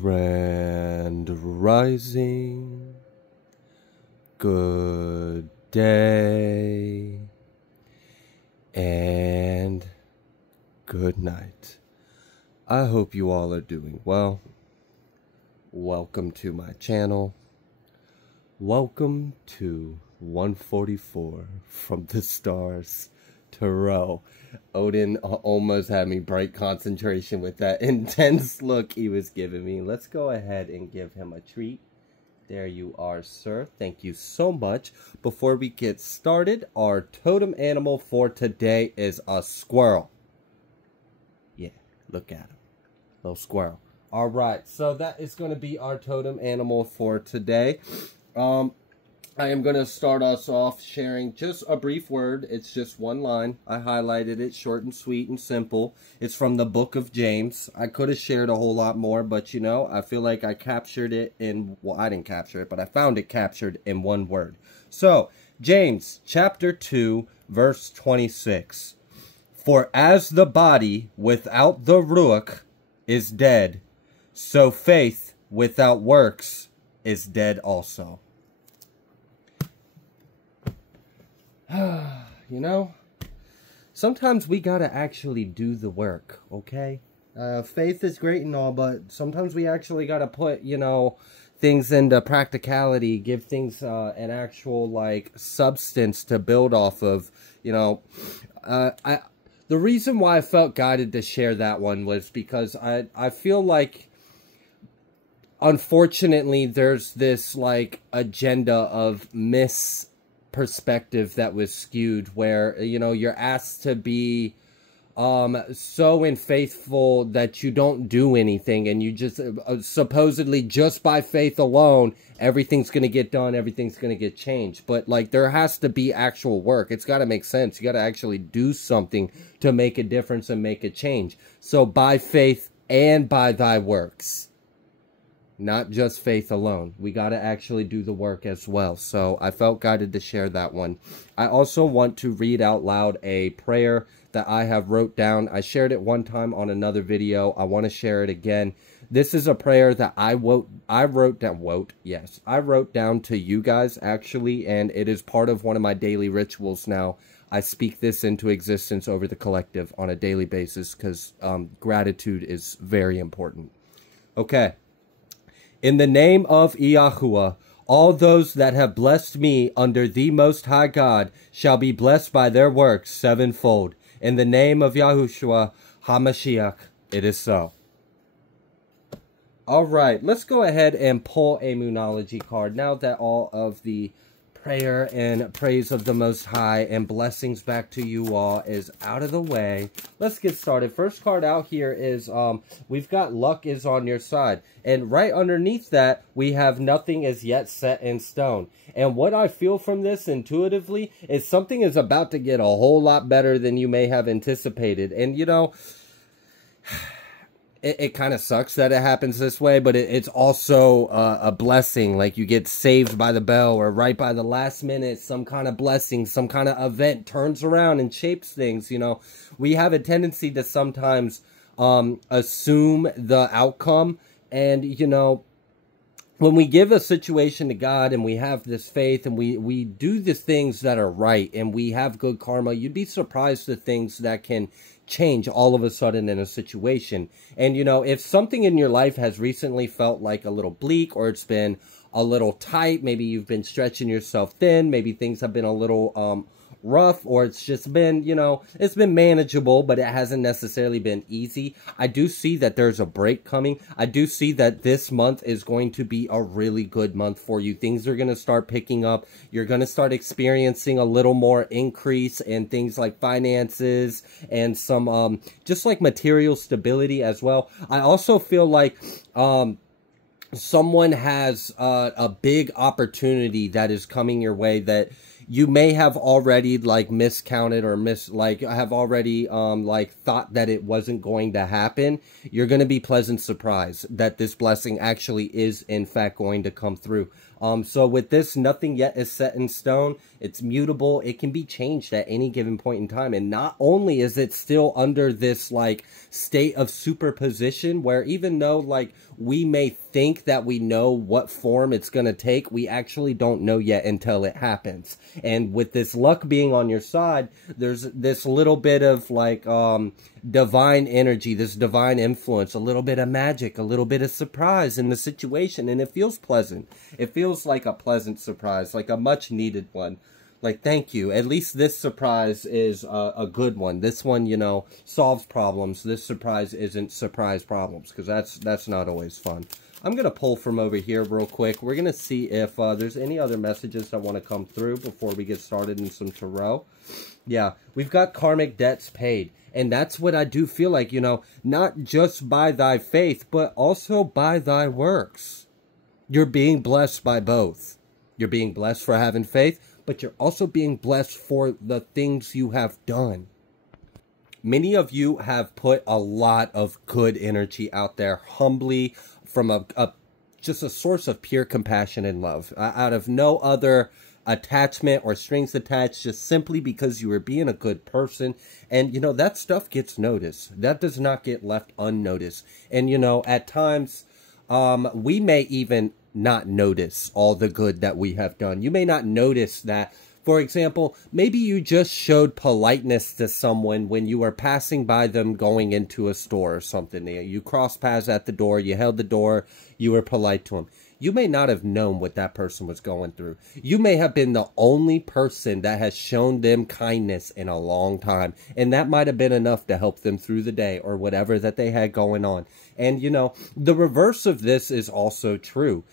Grand Rising, good day, and good night. I hope you all are doing well. Welcome to my channel. Welcome to 144 from the stars to row. Odin almost had me break concentration with that intense look he was giving me. Let's go ahead and give him a treat. There you are, sir. Thank you so much. Before we get started, our totem animal for today is a squirrel. Yeah, look at him. Little squirrel. All right, so that is going to be our totem animal for today. I am going to start us off sharing just a brief word. It's just one line. I highlighted it, short and sweet and simple. It's from the book of James. I could have shared a whole lot more, but you know, I feel like I captured it in, well, I didn't capture it, but I found it captured in one word. So, James chapter 2, verse 26. For as the body without the ruach is dead, so faith without works is dead also. You know, sometimes we gotta actually do the work, okay? Faith is great and all, but sometimes we actually gotta put, you know, things into practicality, give things an actual, like, substance to build off of, you know. The reason why I felt guided to share that one was because I feel like, unfortunately, there's this, like, agenda of perspective that was skewed where, you know, you're asked to be so unfaithful that you don't do anything, and you just supposedly just by faith alone everything's going to get done, everything's going to get changed. But like, there has to be actual work. It's got to make sense. You got to actually do something to make a difference and make a change. So by faith and by thy works, not just faith alone. We got to actually do the work as well. So I felt guided to share that one. I also want to read out loud a prayer that I have wrote down. I shared it one time on another video. I want to share it again. This is a prayer that I wrote down to you guys, actually, and it is part of one of my daily rituals now. I speak this into existence over the collective on a daily basis because gratitude is very important. Okay. In the name of Yahuwah, all those that have blessed me under the Most High God shall be blessed by their works sevenfold. In the name of Yahushua HaMashiach, it is so. All right, let's go ahead and pull a Moonology card. Now that all of the prayer and praise of the Most High and blessings back to you all is out of the way, let's get started. First card out here is, we've got luck is on your side. And right underneath that, we have nothing is yet set in stone. And what I feel from this intuitively is something is about to get a whole lot better than you may have anticipated. And, you know, it kind of sucks that it happens this way, but it's also a blessing. Like, you get saved by the bell, or right by the last minute, some kind of blessing, some kind of event turns around and shapes things, you know. We have a tendency to sometimes assume the outcome, and, you know, when we give a situation to God and we have this faith and we do the things that are right and we have good karma, you'd be surprised the things that can change all of a sudden in a situation. And, you know, if something in your life has recently felt like a little bleak, or it's been a little tight, maybe you've been stretching yourself thin, maybe things have been a little rough, or it's just been, you know, it's been manageable, but it hasn't necessarily been easy. I do see that there's a break coming. I do see that this month is going to be a really good month for you. Things are going to start picking up. You're going to start experiencing a little more increase in things like finances and some just like material stability as well. I also feel like someone has a big opportunity that is coming your way that you may have already like miscounted or have already like thought that it wasn't going to happen. You're going to be pleasant surprised that this blessing actually is in fact going to come through. So with this, nothing yet is set in stone. It's mutable. It can be changed at any given point in time. And not only is it still under this like state of superposition where even though like we may think that we know what form it's going to take, we actually don't know yet until it happens. And with this luck being on your side, there's this little bit of like divine energy, this divine influence, a little bit of magic, a little bit of surprise in the situation, and it feels pleasant. It feels like a pleasant surprise, like a much needed one. Like, thank you. At least this surprise is a good one. This one, you know, solves problems. This surprise isn't surprise problems, because that's not always fun. I'm going to pull from over here real quick. We're going to see if there's any other messages that want to come through before we get started in some tarot. Yeah, we've got karmic debts paid. And that's what I do feel like, you know, not just by thy faith, but also by thy works. You're being blessed by both. You're being blessed for having faith, but you're also being blessed for the things you have done. Many of you have put a lot of good energy out there, humbly, from just a source of pure compassion and love, out of no other attachment or strings attached, just simply because you were being a good person. And, you know, that stuff gets noticed. That does not get left unnoticed. And, you know, at times, we may even not notice all the good that we have done. You may not notice that. For example, maybe you just showed politeness to someone when you were passing by them going into a store or something. You crossed paths at the door, you held the door, you were polite to them. You may not have known what that person was going through. You may have been the only person that has shown them kindness in a long time. And that might have been enough to help them through the day or whatever that they had going on. And, you know, the reverse of this is also true.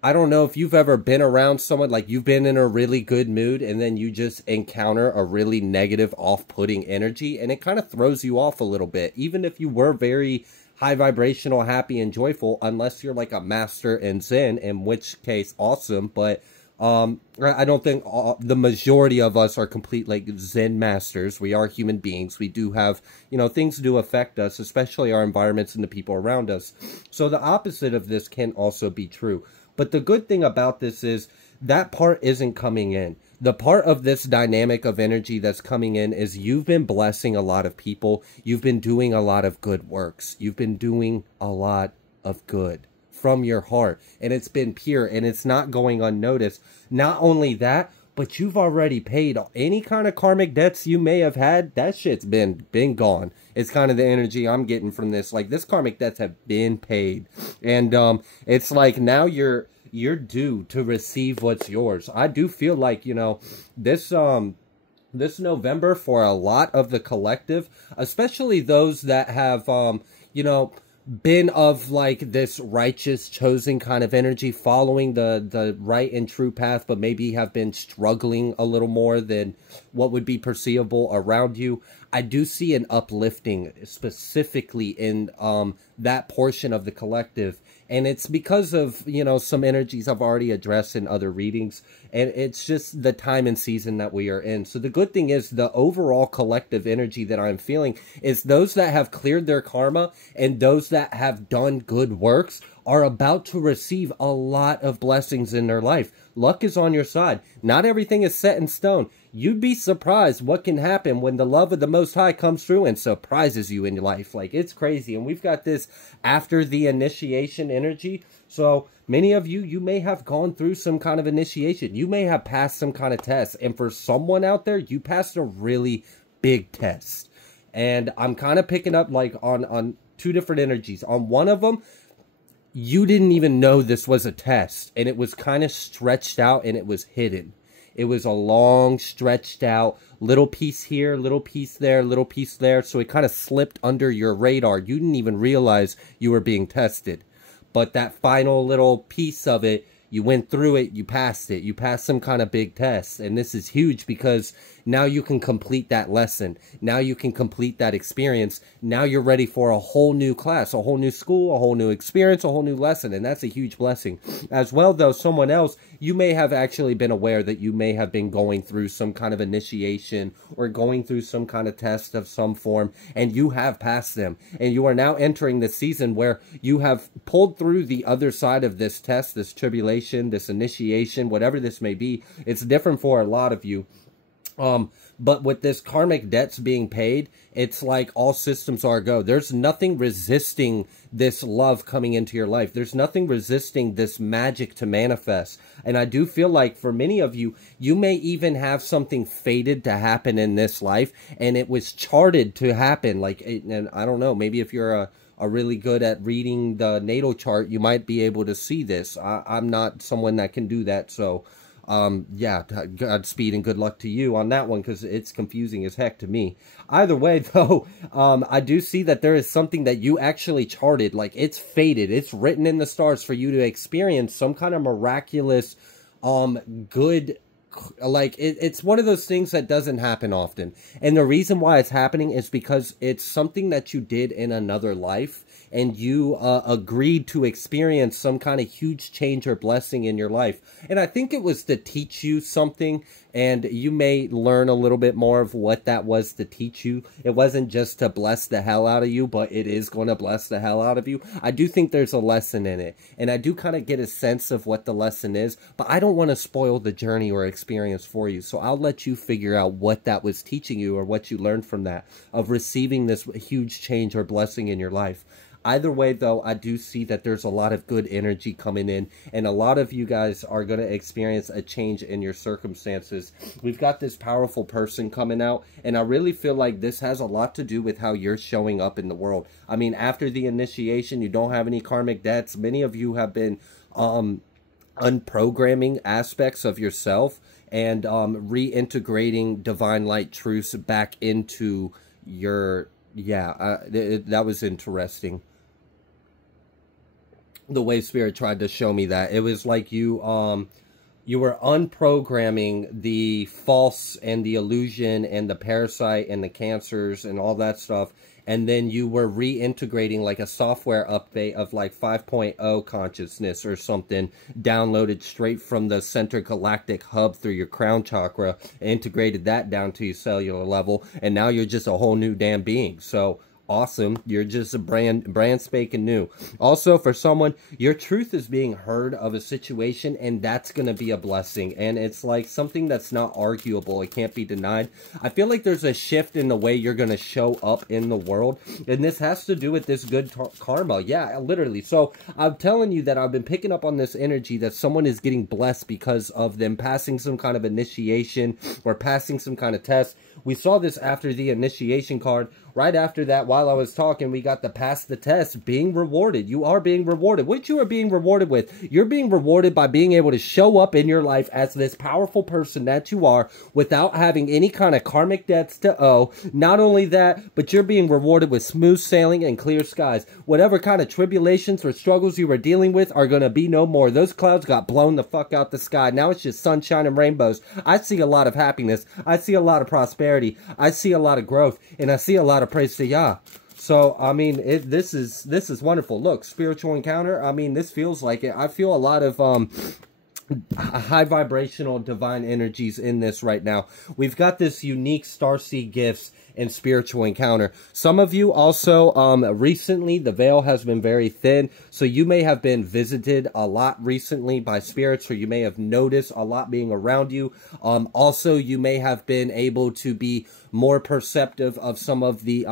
I don't know if you've ever been around someone, like you've been in a really good mood and then you just encounter a really negative, off-putting energy, and it kind of throws you off a little bit. Even if you were very high vibrational, happy, and joyful, unless you're like a master in Zen, in which case, awesome. But I don't think the majority of us are complete like Zen masters. We are human beings. We do have, you know, things do affect us, especially our environments and the people around us. So the opposite of this can also be true. But the good thing about this is that part isn't coming in. The part of this dynamic of energy that's coming in is you've been blessing a lot of people. You've been doing a lot of good works. You've been doing a lot of good from your heart. And it's been pure and it's not going unnoticed. Not only that, but you've already paid any kind of karmic debts you may have had. That shit's been gone. It's kind of the energy I'm getting from this. Like, this karmic debts have been paid. And it's like now you're due to receive what's yours. I do feel like, you know, this November for a lot of the collective, especially those that have, you know, been of like this righteous chosen kind of energy, following the right and true path, but maybe have been struggling a little more than what would be perceivable around you. I do see an uplifting specifically in that portion of the collective. And it's because of, you know, some energies I've already addressed in other readings. And it's just the time and season that we are in. So the good thing is the overall collective energy that I'm feeling is those that have cleared their karma and those that have done good works are about to receive a lot of blessings in their life. Luck is on your side. Not everything is set in stone. You'd be surprised what can happen when the love of the Most High comes through and surprises you in your life. Like, it's crazy. And we've got this after the initiation energy. So many of you, you may have gone through some kind of initiation. You may have passed some kind of test. And for someone out there, you passed a really big test. And I'm kind of picking up like on two different energies. On one of them, you didn't even know this was a test. And it was kind of stretched out and it was hidden. It was a long, stretched out, little piece here, little piece there, little piece there. So it kind of slipped under your radar. You didn't even realize you were being tested. But that final little piece of it, you went through it, you passed it. You passed some kind of big test. And this is huge because Now you can complete that lesson. Now you can complete that experience. Now you're ready for a whole new class, a whole new school, a whole new experience, a whole new lesson. And that's a huge blessing. As well, though, someone else, you may have actually been aware that you may have been going through some kind of initiation or going through some kind of test of some form, and you have passed them. And you are now entering the season where you have pulled through the other side of this test, this tribulation, this initiation, whatever this may be. It's different for a lot of you. But with this karmic debts being paid, it's like all systems are go. There's nothing resisting this love coming into your life. There's nothing resisting this magic to manifest. And I do feel like for many of you, you may even have something fated to happen in this life, and it was charted to happen. Like, and I don't know, maybe if you're are really good at reading the natal chart, you might be able to see this. I'm not someone that can do that, so yeah, Godspeed and good luck to you on that one, because it's confusing as heck to me. Either way, though, I do see that there is something that you actually charted. Like, it's fated. It's written in the stars for you to experience some kind of miraculous, good, like, it's one of those things that doesn't happen often. And the reason why it's happening is because it's something that you did in another life, and you agreed to experience some kind of huge change or blessing in your life. And I think it was to teach you something, and you may learn a little bit more of what that was to teach you. It wasn't just to bless the hell out of you, but it is going to bless the hell out of you. I do think there's a lesson in it, and I do kind of get a sense of what the lesson is, but I don't want to spoil the journey or experience for you. So I'll let you figure out what that was teaching you, or what you learned from that, of receiving this huge change or blessing in your life. Either way, though, I do see that there's a lot of good energy coming in, and a lot of you guys are going to experience a change in your circumstances. We've got this powerful person coming out, and I really feel like this has a lot to do with how you're showing up in the world. I mean, after the initiation, you don't have any karmic debts. Many of you have been unprogramming aspects of yourself and reintegrating divine light truths back into your... Yeah, that was interesting. The way Spirit tried to show me that. It was like you were unprogramming the false and the illusion and the parasite and the cancers and all that stuff. And then you were reintegrating like a software update of like 5.0 consciousness or something, downloaded straight from the center galactic hub through your crown chakra, integrated that down to your cellular level, and now you're just a whole new damn being. So awesome. You're just a brand spanking new. Also, for someone, your truth is being heard of a situation, and that's going to be a blessing. And it's like something that's not arguable. It can't be denied. I feel like there's a shift in the way you're going to show up in the world, and this has to do with this good karma. Yeah, literally. So I'm telling you that I've been picking up on this energy that someone is getting blessed because of them passing some kind of initiation or passing some kind of test. We saw this after the initiation card. Right after that, while I was talking, we got the pass the test, being rewarded. You are being rewarded. What you are being rewarded with? You're being rewarded by being able to show up in your life as this powerful person that you are without having any kind of karmic debts to owe. Not only that, but you're being rewarded with smooth sailing and clear skies. Whatever kind of tribulations or struggles you were dealing with are going to be no more. Those clouds got blown the fuck out the sky. Now it's just sunshine and rainbows. I see a lot of happiness. I see a lot of prosperity. I see a lot of growth. And I see a lot of praise to Yah. So, I mean, this is wonderful. Look, spiritual encounter, I mean, this feels like it. I feel a lot of high vibrational divine energies in this right now. We've got this unique starseed gifts and spiritual encounter. Some of you also, recently, the veil has been very thin, so you may have been visited a lot recently by spirits, or you may have noticed a lot being around you. Also, you may have been able to be more perceptive of some of the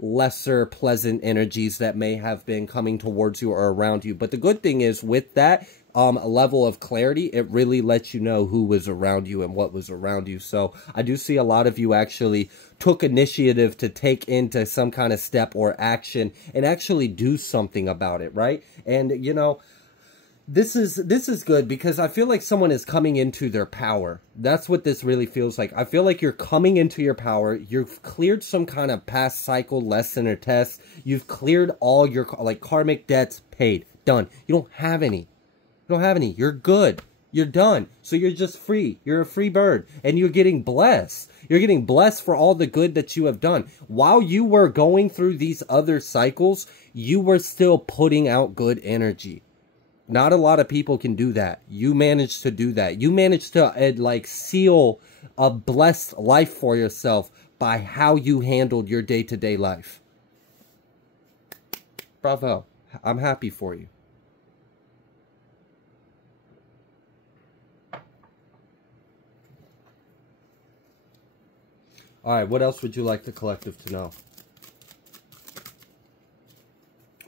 lesser pleasant energies that may have been coming towards you or around you. But the good thing is, with that level of clarity, it really lets you know who was around you and what was around you. So I do see a lot of you actually took initiative to take into some kind of step or action and actually do something about it, right? And, you know, this is good, because I feel like someone is coming into their power. That's what this really feels like. I feel like you're coming into your power. You've cleared some kind of past cycle, lesson, or test. You've cleared all your like karmic debts, paid, done. You don't have any. You don't have any. You're good. You're done. So you're just free. You're a free bird, and you're getting blessed. You're getting blessed for all the good that you have done. While you were going through these other cycles, you were still putting out good energy. Not a lot of people can do that. You managed to do that. You managed to like seal a blessed life for yourself by how you handled your day-to-day life. Bravo. I'm happy for you. All right, what else would you like the collective to know?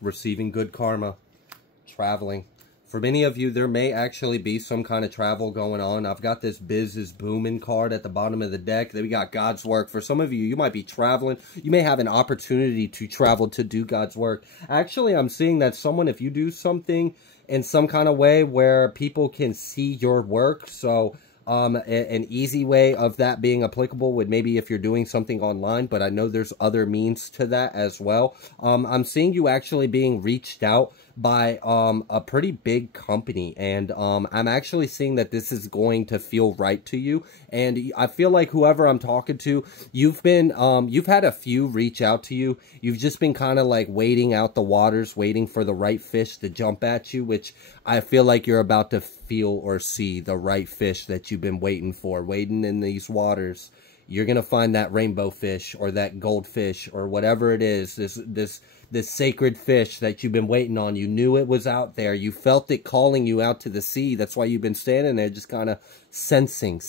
Receiving good karma, traveling. For many of you, there may actually be some kind of travel going on. I've got this Biz is Booming card at the bottom of the deck. Then we got God's work. For some of you, you might be traveling. You may have an opportunity to travel to do God's work. Actually, I'm seeing that someone, if you do something in some kind of way where people can see your work, so an easy way of that being applicable would maybe if you're doing something online, but I know there's other means to that as well. I'm seeing you actually being reached out by a pretty big company, and I'm actually seeing that this is going to feel right to you. And I feel like whoever I'm talking to, you've had a few reach out to you. You've just been kind of like waiting out the waters, waiting for the right fish to jump at you, which I feel like you're about to feel or see the right fish that you've been waiting for, waiting in these waters. You're going to find that rainbow fish or that goldfish or whatever it is, this sacred fish that you've been waiting on. You knew it was out there. You felt it calling you out to the sea. That's why you've been standing there just kind of sensing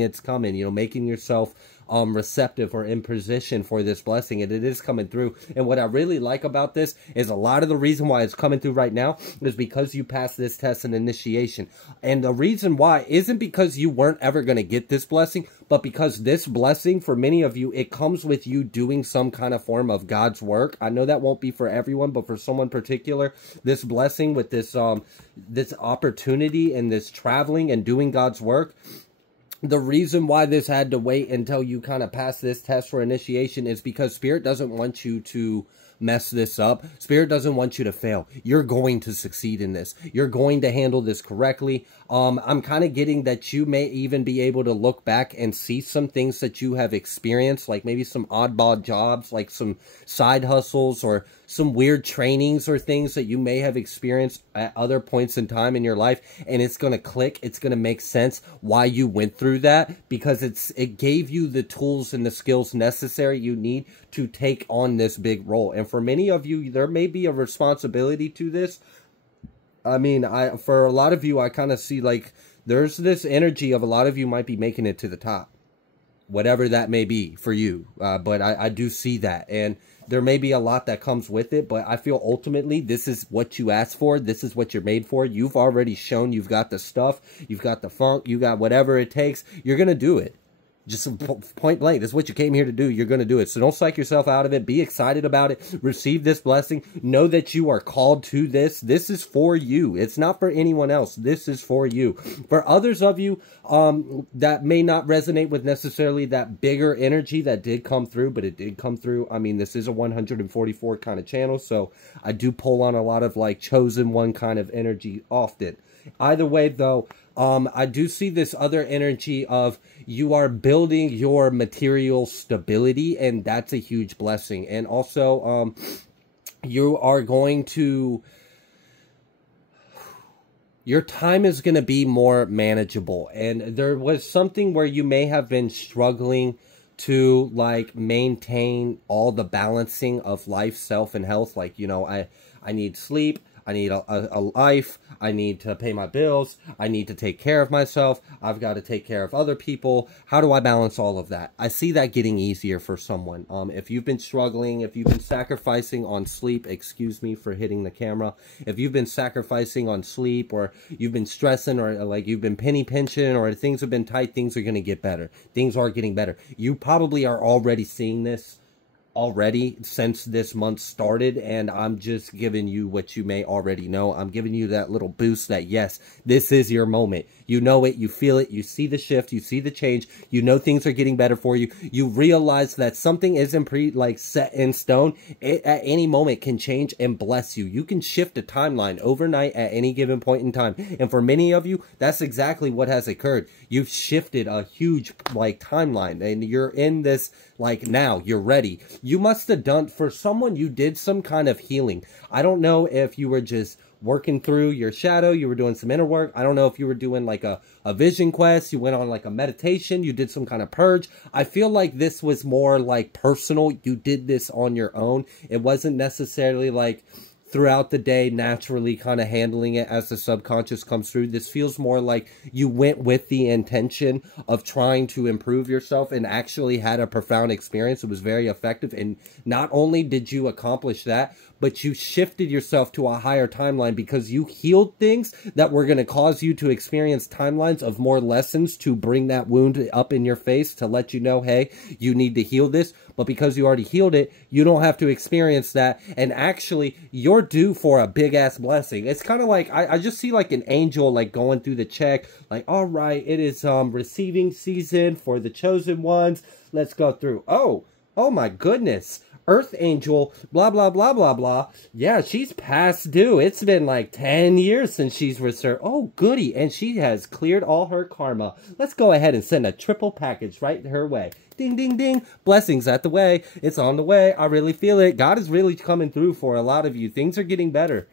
it's coming, you know, making yourself receptive or in position for this blessing, and it is coming through. And what I really like about this is a lot of the reason why it's coming through right now is because you passed this test and initiation. And the reason why isn't because you weren't ever going to get this blessing, but because this blessing, for many of you, it comes with you doing some kind of form of God's work. I know that won't be for everyone, but for someone particular, this blessing with this this opportunity and this traveling and doing God's work, the reason why this had to wait until you kind of pass this test for initiation is because Spirit doesn't want you to mess this up. Spirit doesn't want you to fail. You're going to succeed in this. You're going to handle this correctly. I'm kind of getting that you may even be able to look back and see some things that you have experienced, like maybe some oddball jobs, like some side hustles or some weird trainings or things that you may have experienced at other points in time in your life, and it's going to click. It's going to make sense why you went through that, because it gave you the tools and the skills necessary you need to take on this big role. And for many of you, there may be a responsibility to this. I mean, for a lot of you, I kind of see like there's this energy of a lot of you might be making it to the top, whatever that may be for you. But I do see that, and there may be a lot that comes with it, but I feel ultimately this is what you asked for. This is what you're made for. You've already shown you've got the stuff, you've got the funk, you got whatever it takes. You're going to do it. Just point blank. This is what you came here to do. You're going to do it. So don't psych yourself out of it. Be excited about it. Receive this blessing. Know that you are called to this. This is for you. It's not for anyone else. This is for you. For others of you that may not resonate with necessarily that bigger energy that did come through, but it did come through. I mean, this is a 144 kind of channel, so I do pull on a lot of like chosen one kind of energy often. Either way, though, I do see this other energy of you are building your material stability, and that's a huge blessing. And also, you are going to, your time is going to be more manageable. And there was something where you may have been struggling to like maintain all the balancing of life, self, and health. Like, you know, I need sleep. I need a life. I need to pay my bills. I need to take care of myself. I've got to take care of other people. How do I balance all of that? I see that getting easier for someone. If you've been struggling, if you've been sacrificing on sleep, excuse me for hitting the camera. If you've been sacrificing on sleep, or you've been stressing, or like you've been penny pinching, or things have been tight, things are going to get better. Things are getting better. You probably are already seeing this already since this month started, and I'm just giving you what you may already know. I'm giving you that little boost that, yes, this is your moment. You know it, you feel it, you see the shift, you see the change, you know things are getting better for you. You realize that something isn't set in stone. It at any moment can change and bless you. You can shift a timeline overnight at any given point in time. And for many of you, that's exactly what has occurred. You've shifted a huge timeline, and you're in this now you're ready. You must have done, for someone, you did some kind of healing. I don't know if you were just working through your shadow, you were doing some inner work. I don't know if you were doing like a vision quest, you went on like a meditation, you did some kind of purge. I feel like this was more like personal. You did this on your own. It wasn't necessarily like throughout the day naturally kind of handling it as the subconscious comes through. This feels more like you went with the intention of trying to improve yourself and actually had a profound experience. It was very effective, and not only did you accomplish that, but you shifted yourself to a higher timeline because you healed things that were going to cause you to experience timelines of more lessons to bring that wound up in your face to let you know, hey, you need to heal this. But because you already healed it, you don't have to experience that. And actually, you're due for a big-ass blessing. It's kind of like, I just see like an angel like going through the check. Like, all right, it is receiving season for the chosen ones. Let's go through. Oh my goodness. Earth angel, blah, blah, blah, blah, blah. Yeah, she's past due. It's been like 10 years since she's returned. Oh, goody. And she has cleared all her karma. Let's go ahead and send a triple package right her way. Ding, ding, ding. Blessings at the way. It's on the way. I really feel it. God is really coming through for a lot of you. Things are getting better.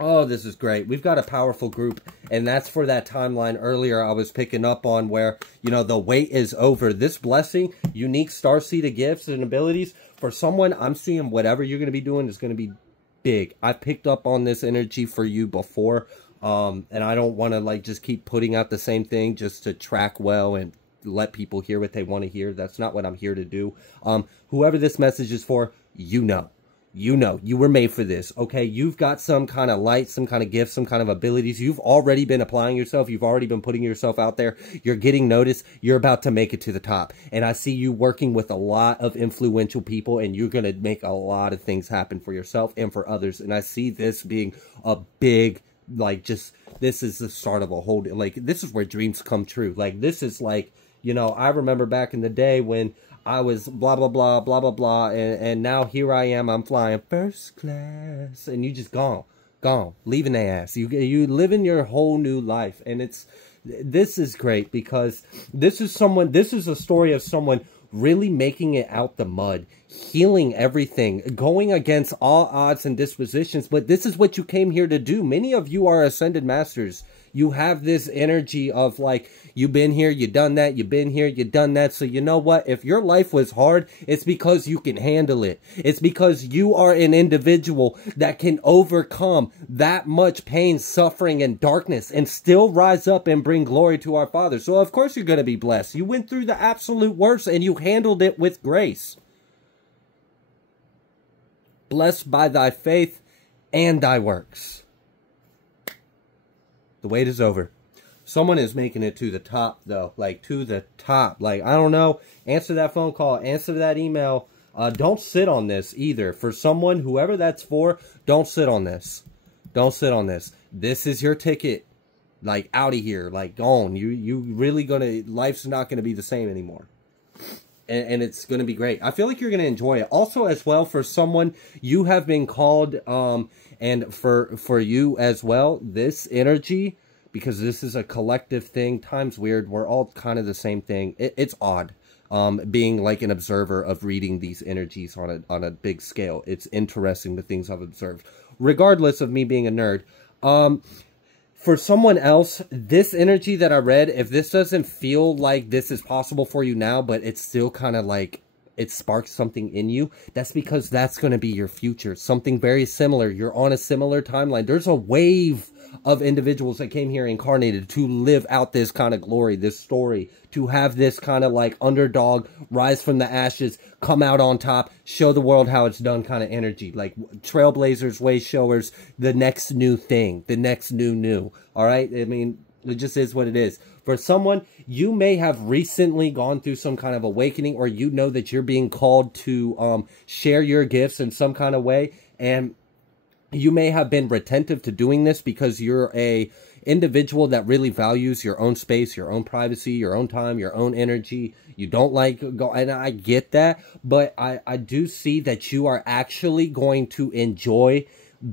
Oh, this is great. We've got a powerful group, and that's for that timeline earlier I was picking up on where, you know, the wait is over. This blessing, unique starseed gifts and abilities, for someone, I'm seeing whatever you're going to be doing is going to be big. I picked up on this energy for you before, and I don't want to, like, just keep putting out the same thing just to track well and let people hear what they want to hear. That's not what I'm here to do. Whoever this message is for, you know. You know, you were made for this, okay? You've got some kind of light, some kind of gift, some kind of abilities. You've already been applying yourself. You've already been putting yourself out there. You're getting noticed. You're about to make it to the top. And I see you working with a lot of influential people, and you're going to make a lot of things happen for yourself and for others. And I see this being a big, like, just, this is the start of a whole, like, this is where dreams come true. Like, this is like, you know, I remember back in the day when I was blah, blah, blah, blah, blah, blah, and now here I am, I'm flying first class, and you just gone, leaving the ass. You living your whole new life, and this is great because this is a story of someone really making it out the mud, healing everything, going against all odds and dispositions, but this is what you came here to do. Many of you are ascended masters. You have this energy of like, you've been here, you've done that, you've been here, you've done that. So you know what? If your life was hard, it's because you can handle it. It's because you are an individual that can overcome that much pain, suffering, and darkness and still rise up and bring glory to our Father. So of course you're going to be blessed. You went through the absolute worst and you handled it with grace. Blessed by thy faith and thy works. The wait is over. Someone is making it to the top, though. Like, to the top. Like, I don't know. Answer that phone call. Answer that email. Don't sit on this, either. For someone, whoever that's for, don't sit on this. Don't sit on this. This is your ticket. Like, out of here. Like, gone. You really gonna... Life's not gonna be the same anymore. And it's going to be great. I feel like you're going to enjoy it. Also, as well, for someone, you have been called, and for you as well, this energy, because this is a collective thing, time's weird, we're all kind of the same thing. It's odd, being like an observer of reading these energies on a big scale. It's interesting, the things I've observed. Regardless of me being a nerd, for someone else, this energy that I read, if this doesn't feel like this is possible for you now, but it's still kind of like it sparks something in you, that's because that's going to be your future. Something very similar. You're on a similar timeline. There's a wave of individuals that came here incarnated to live out this kind of glory, this story, to have this kind of like underdog, rise from the ashes, come out on top, show the world how it's done kind of energy. Like trailblazers, way showers, the next new thing, the next new. All right? I mean, It just is what it is. For someone, you may have recently gone through some kind of awakening, or you know that you're being called to share your gifts in some kind of way, and you may have been retentive to doing this because you're a individual that really values your own space, your own privacy, your own time, your own energy. You don't like and I get that, but I do see that you are actually going to enjoy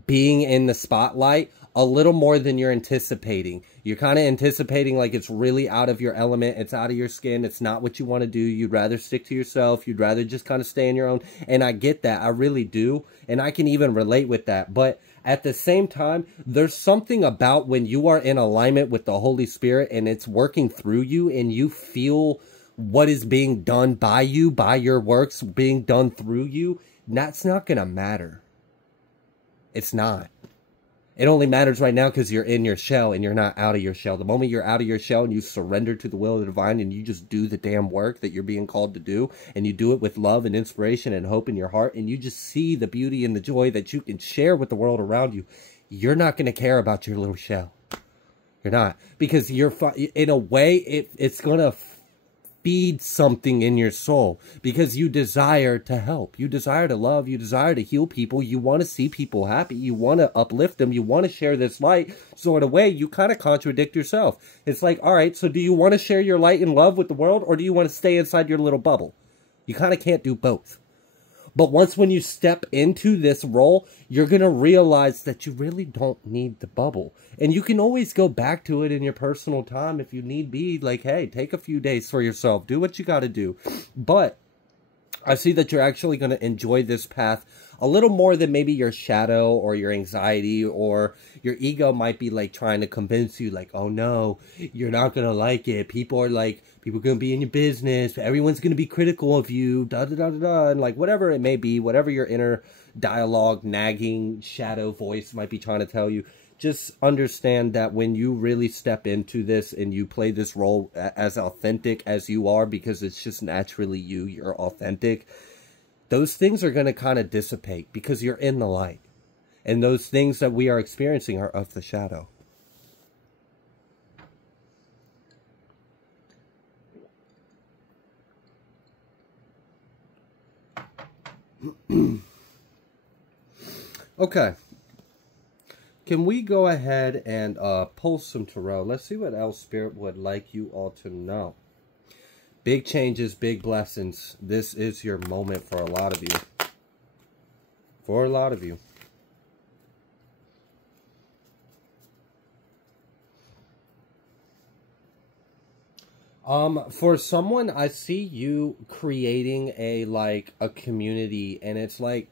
being in the spotlight a little more than you're anticipating. You're kind of anticipating like it's really out of your element. It's out of your skin. It's not what you want to do. You'd rather stick to yourself. You'd rather just kind of stay in your own. And I get that. I really do. And I can even relate with that. But at the same time, there's something about when you are in alignment with the Holy Spirit and it's working through you and you feel what is being done by you, by your works being done through you, that's not going to matter. It's not. It only matters right now because you're in your shell and you're not out of your shell. The moment you're out of your shell and you surrender to the will of the divine and you just do the damn work that you're being called to do, and you do it with love and inspiration and hope in your heart, and you just see the beauty and the joy that you can share with the world around you, you're not going to care about your little shell. You're not. Because you're, in a way, it's going to feed something in your soul because you desire to help. You desire to love. You desire to heal people. You want to see people happy. You want to uplift them. You want to share this light. So in a way, you kind of contradict yourself. It's like, all right, so do you want to share your light and love with the world, or do you want to stay inside your little bubble? You kind of can't do both. But once when you step into this role, you're going to realize that you really don't need the bubble. And you can always go back to it in your personal time if you need be. Like, hey, take a few days for yourself. Do what you got to do. But I see that you're actually going to enjoy this path a little more than maybe your shadow or your anxiety or your ego might be like trying to convince you like, oh no, you're not going to like it. People are like, people are going to be in your business. Everyone's going to be critical of you, da da da da da. And like whatever it may be, whatever your inner dialogue, nagging shadow voice might be trying to tell you, just understand that when you really step into this and you play this role as authentic as you are, because it's just naturally you, you're authentic, those things are going to kind of dissipate because you're in the light. And those things that we are experiencing are of the shadow. Okay. Can we go ahead and pull some tarot? Let's see what else Spirit would like you all to know. Big changes, big blessings. This is your moment for a lot of you. For a lot of you. For someone, I see you creating a community, and it's like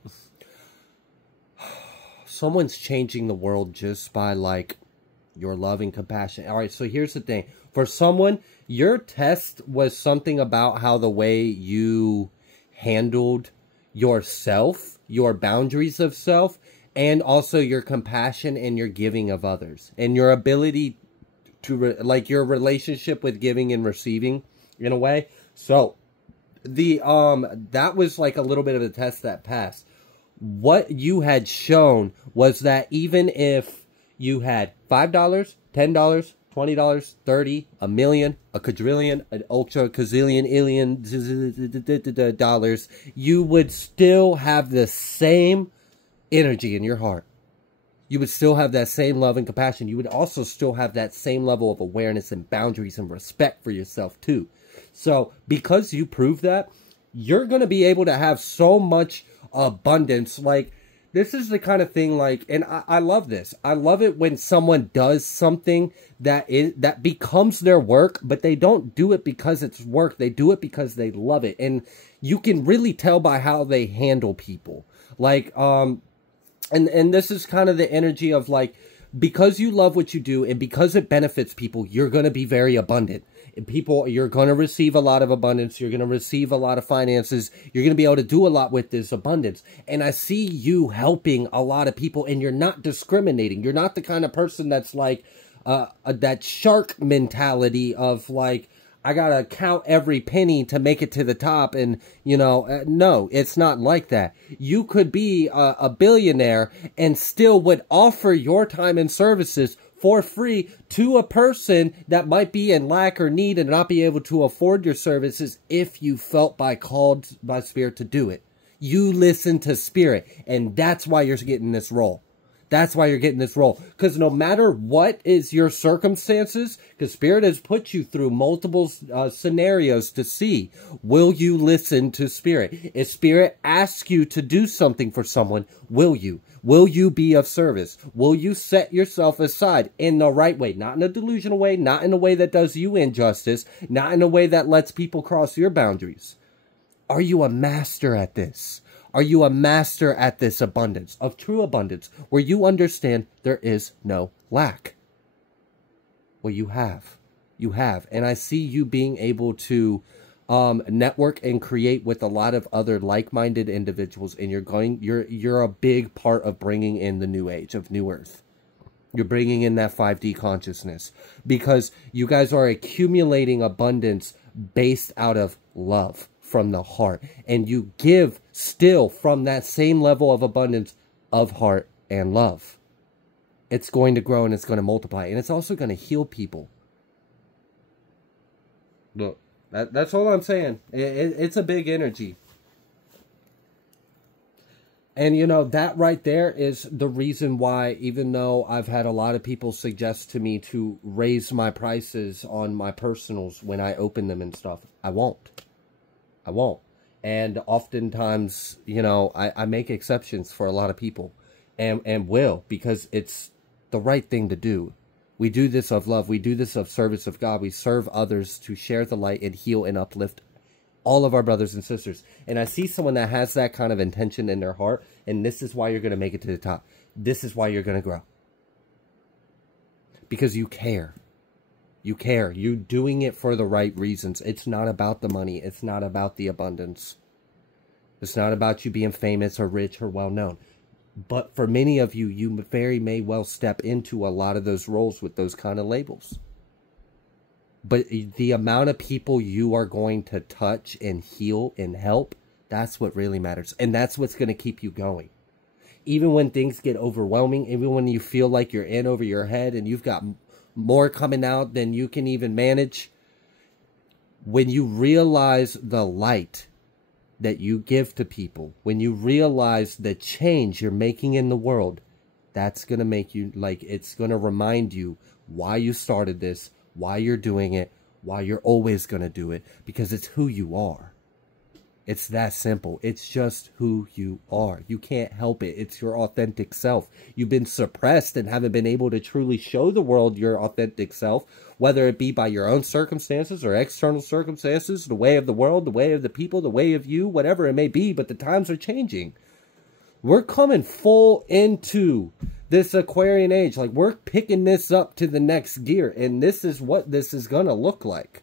someone's changing the world just by like your love and compassion. All right, so here's the thing. For someone, your test was something about how the way you handled yourself, your boundaries of self, and also your compassion and your giving of others, and your ability to like your relationship with giving and receiving in a way. So the that was like a little bit of a test that passed. What you had shown was that even if you had $5, $10, $20, 30, a million, a quadrillion, an ultra gazillion, alien dollars, you would still have the same energy in your heart. You would still have that same love and compassion. You would also still have that same level of awareness and boundaries and respect for yourself too. So because you proved that, you're going to be able to have so much abundance. Like, this is the kind of thing, like, and I love this. I love it when someone does something that becomes their work, but they don't do it because it's work. They do it because they love it. And you can really tell by how they handle people. Like, and this is kind of the energy of like, because you love what you do and because it benefits people, you're going to be very abundant. And people, you're going to receive a lot of abundance. You're going to receive a lot of finances. You're going to be able to do a lot with this abundance. And I see you helping a lot of people, and you're not discriminating. You're not the kind of person that's like that shark mentality of like, I got to count every penny to make it to the top. And, you know, no, it's not like that. You could be a billionaire and still would offer your time and services for free to a person that might be in lack or need and not be able to afford your services if you felt called by Spirit to do it. You listen to Spirit, and that's why you're getting this role. That's why you're getting this role. Because no matter what is your circumstances, because Spirit has put you through multiple scenarios to see, will you listen to Spirit? If Spirit asks you to do something for someone, will you? Will you be of service? Will you set yourself aside in the right way? Not in a delusional way, not in a way that does you injustice, not in a way that lets people cross your boundaries. Are you a master at this? Are you a master at this abundance, of true abundance, where you understand there is no lack? Well, you have. You have. And I see you being able to network and create with a lot of other like-minded individuals, and you're a big part of bringing in the new age of New Earth. You're bringing in that 5D consciousness because you guys are accumulating abundance based out of love from the heart, and you give still from that same level of abundance of heart and love. It's going to grow and it's going to multiply, and it's also going to heal people. Look, that's all I'm saying. It's a big energy. And, you know, that right there is the reason why, even though I've had a lot of people suggest to me to raise my prices on my personals when I open them and stuff, I won't. I won't. And oftentimes, you know, I make exceptions for a lot of people and will, because it's the right thing to do. We do this of love. We do this of service of God. We serve others to share the light and heal and uplift all of our brothers and sisters. And I see someone that has that kind of intention in their heart, and this is why you're going to make it to the top. This is why you're going to grow. Because you care. You care. You're doing it for the right reasons. It's not about the money. It's not about the abundance. It's not about you being famous or rich or well-known. But for many of you, you very may well step into a lot of those roles with those kind of labels. But the amount of people you are going to touch and heal and help, that's what really matters. And that's what's going to keep you going. Even when things get overwhelming, even when you feel like you're in over your head and you've got more coming out than you can even manage, when you realize the light that you give to people, when you realize the change you're making in the world, that's going to make you, like, it's going to remind you why you started this, why you're doing it, why you're always going to do it, because it's who you are. It's that simple. It's just who you are. You can't help it. It's your authentic self. You've been suppressed and haven't been able to truly show the world your authentic self, whether it be by your own circumstances or external circumstances, the way of the world, the way of the people, the way of you, whatever it may be, but the times are changing. We're coming full into this Aquarian age. Like, we're picking this up to the next gear, and this is what this is going to look like.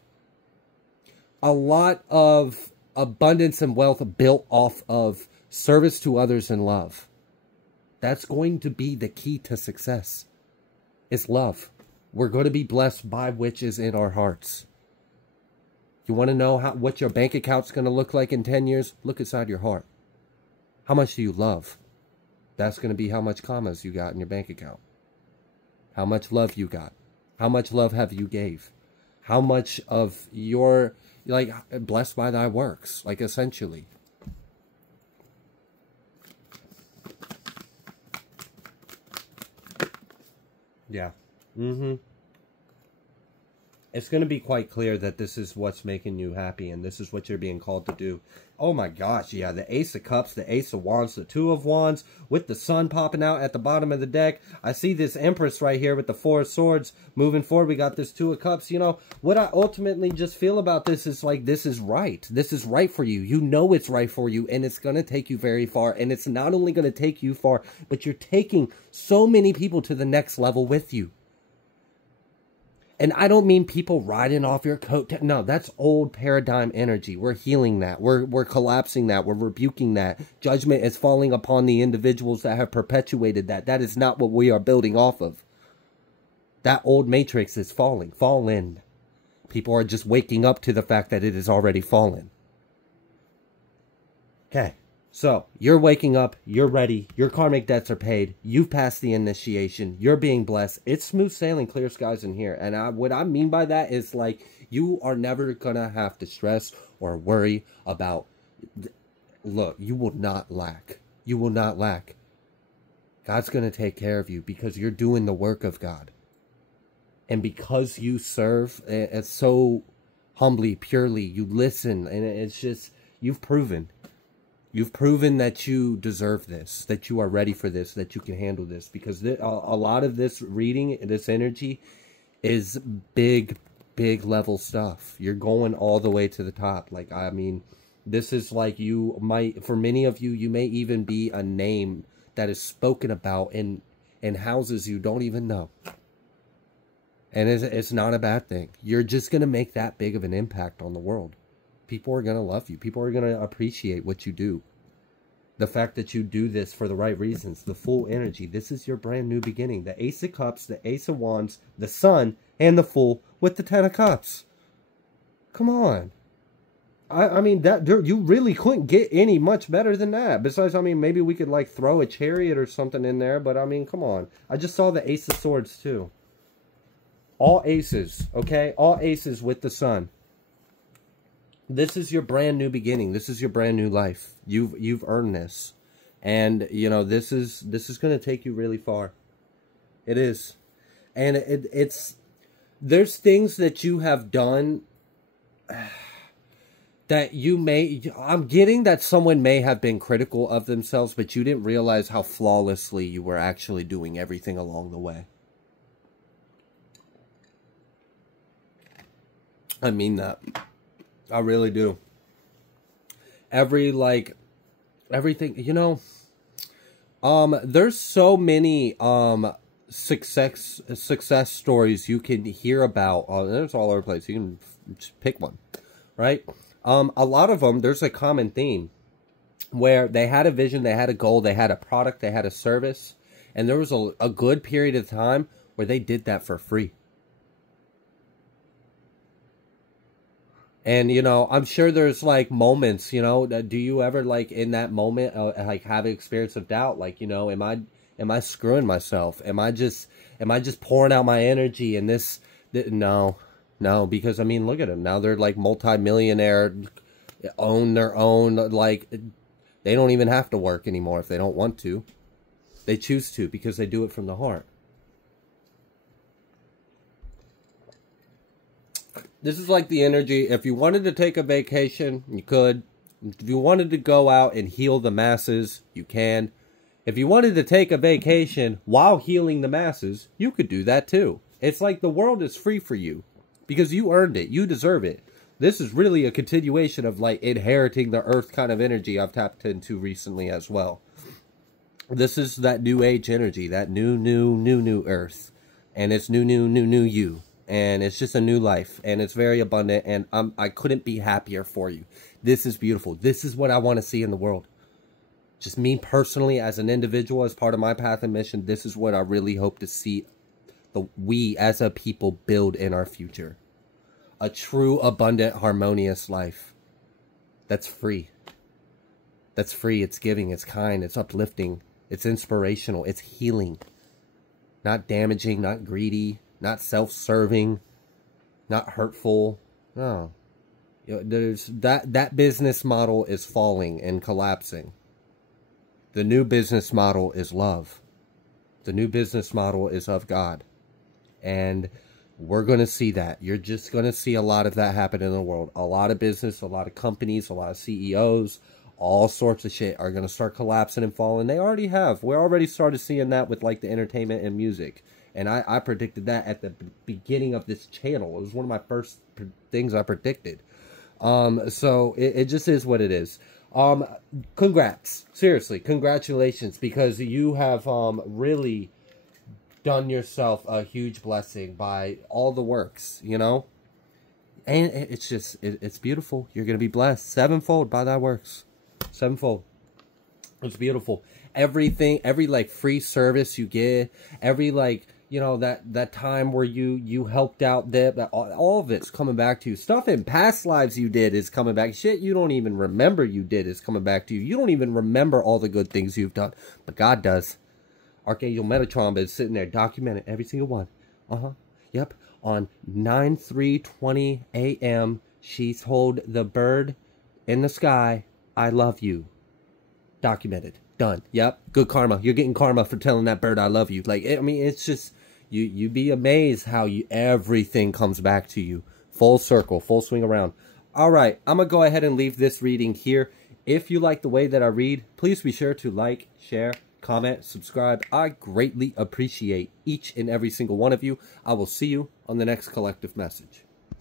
A lot of abundance and wealth built off of service to others and love. That's going to be the key to success. It's love. We're going to be blessed by which is in our hearts. You want to know what your bank account's going to look like in 10 years? Look inside your heart. How much do you love? That's going to be how much commas you got in your bank account. How much love you got. How much love have you gave? How much of your, like, blessed by thy works, like, essentially. Yeah. It's going to be quite clear that this is what's making you happy, and this is what you're being called to do. Oh my gosh, yeah, the Ace of Cups, the Ace of Wands, the Two of Wands, with the sun popping out at the bottom of the deck. I see this Empress right here with the Four of Swords. Moving forward, we got this Two of Cups. You know, what I ultimately just feel about this is, like, this is right. This is right for you. You know it's right for you, and it's going to take you very far. And it's not only going to take you far, but you're taking so many people to the next level with you. And I don't mean people riding off your coat. No, that's old paradigm energy. We're healing that. We're collapsing that. We're rebuking that. Judgment is falling upon the individuals that have perpetuated that. That is not what we are building off of. That old matrix is falling. Fallen. People are just waking up to the fact that it is already fallen. Okay. So, you're waking up, you're ready, your karmic debts are paid, you've passed the initiation, you're being blessed. It's smooth sailing, clear skies in here. And what I mean by that is, like, you are never gonna have to stress or worry about, look, you will not lack. You will not lack. God's gonna take care of you because you're doing the work of God. And because you serve so humbly, purely, you listen, and it's just, you've proven. You've proven that you deserve this, that you are ready for this, that you can handle this. Because a lot of this reading, this energy, is big, big level stuff. You're going all the way to the top. Like, I mean, this is like you might, for many of you, you may even be a name that is spoken about in houses you don't even know. And it's not a bad thing. You're just going to make that big of an impact on the world. People are going to love you. People are going to appreciate what you do. The fact that you do this for the right reasons. The full energy. This is your brand new beginning. The Ace of Cups, the Ace of Wands, the Sun, and the Fool with the Ten of Cups. Come on. I mean, that you really couldn't get any much better than that. Besides, I mean, maybe we could, like, throw a Chariot or something in there. But, I mean, come on. I just saw the Ace of Swords, too. All aces, okay? All aces with the Sun. This is your brand new beginning. This is your brand new life. You've earned this. And, you know, this is going to take you really far. It is. And there's things that you have done that you may, I'm getting that someone may have been critical of themselves, but you didn't realize how flawlessly you were actually doing everything along the way. I mean that. I really do. Everything, you know, there's so many, success stories you can hear about. There's all over the place. You can just pick one, right? A lot of them, there's a common theme where they had a vision, they had a goal, they had a product, they had a service, and there was a good period of time where they did that for free. And, you know, I'm sure there's, like, moments, you know, do you ever, like, in that moment, like, have an experience of doubt? Like, you know, am I screwing myself? Am I just pouring out my energy and this no, because, I mean, look at them. Now they're, like, multi-millionaire, own their own, like, they don't even have to work anymore if they don't want to. They choose to because they do it from the heart. This is like the energy. If you wanted to take a vacation, you could. If you wanted to go out and heal the masses, you can. If you wanted to take a vacation while healing the masses, you could do that too. It's like the world is free for you because you earned it. You deserve it. This is really a continuation of, like, inheriting the earth kind of energy I've tapped into recently as well. This is that new age energy, that new earth. And it's new you. And it's just a new life, and it's very abundant, and I couldn't be happier for you. This is beautiful. This is what I want to see in the world. Just me personally, as an individual, as part of my path and mission, this is what I really hope to see we as a people build in our future. A true, abundant, harmonious life. That's free. That's free. It's giving. It's kind. It's uplifting. It's inspirational. It's healing. Not damaging. Not greedy. Not self-serving, not hurtful. No, you know, there's that business model is falling and collapsing. The new business model is love. The new business model is of God, and we're going to see that. You're just going to see a lot of that happen in the world. A lot of business, a lot of companies, a lot of CEOs, all sorts of shit are going to start collapsing and falling. They already have. We already started seeing that with, like, the entertainment and music. And I predicted that at the beginning of this channel. It was one of my first things I predicted. So it just is what it is. Congrats. Seriously, congratulations. Because you have really done yourself a huge blessing by all the works, you know? And it's just, it's beautiful. You're going to be blessed sevenfold by thy works. Sevenfold. It's beautiful. Everything, every, like, free service you get, every, like, you know, that time where you helped out them. All of it's coming back to you. Stuff in past lives you did is coming back. Shit you don't even remember you did is coming back to you. You don't even remember all the good things you've done, but God does. Archangel Metatron is sitting there documenting every single one. Yep. On 9/3/20 a.m., she told the bird in the sky, "I love you." Documented. Done. Yep. Good karma. You're getting karma for telling that bird I love you. Like, I mean, it's just, you be amazed how everything comes back to you. Full circle, full swing around. All right. I'm going to go ahead and leave this reading here. If you like the way that I read, please be sure to like, share, comment, subscribe. I greatly appreciate each and every single one of you. I will see you on the next collective message.